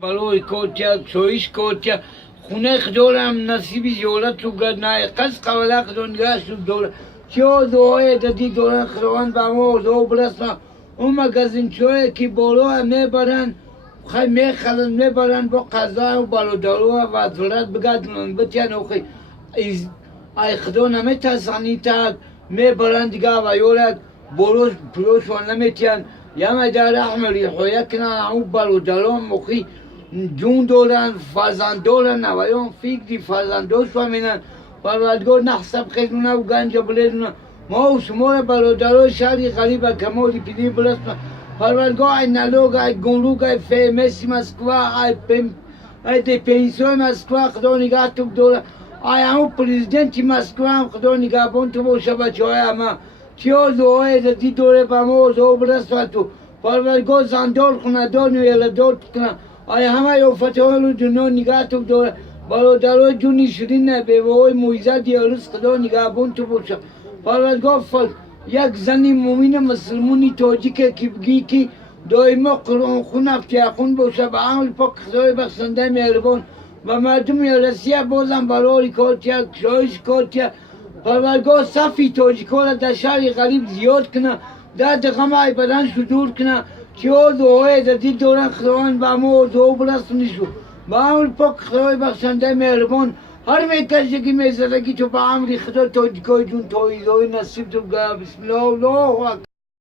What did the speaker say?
برای کوتیا چویش کوتیا خونه خدورم نصیبی زیارت تو گرد نه قص قبلا خدون گاش تو دور چیو دوای دادی دوران خدوان با ما دو برسنا اون مگزین چوی کی بولو میبرن خی میخلن میبرن با قضا و بالودارو و دولت بگردن بتیان اوخی ای خدون نمیتاسانی تا میبرن دیگه و یولد بولوش پلوش و نمیتیان یا مدار احمری خویا کنن او بالودارو مخی جون دورن فازان دورن و یون فیک دی فازان دوش و مینن پروردگار نحسب خیدونه و گنج بلیدونه ما و شمار بالودارو شهری غریب کمولی پیدی بلسنا پروردگار ای نلوگ ای گونلوگ ای فیمسی مسکوا ای دی پینسوی مسکوا خدا نگاه تو دوره ای همو پریزیدنتی مسکوا هم خدا نگاه بون تو باشه بچه های اما چیو دوهای دی دوره با ما دو برسنا تو پروردگار زندار خونه دار نیویل دار کنه ای همه یو فتحالو دنیا نگاه تو دوره بالودارو جونی شیرین نه بیوهای مویزه دیارس خدا نگاه بون تو باشه پروردگار یک زنی مومین مسلمونی تاجیکه که بگی که دائما قرآن خون افتیاخون باشه به عمل پاک خدای بخشنده مهربان و مردم روسیه بازم برای کارتیا شایش کارتیا پروردگار صفی تاجیکا را در شهر غریب زیاد کنه در غم ای بدن صدور کنه چه دعای در دی دوران خداوند به ما دعا برسونیشو به عمل پاک خدای بخشنده مهربان هر میکشه که میزدگی تو به عمل خدا تاجیکای جون تویدای نصیب تو گه بسم الله الله اکبر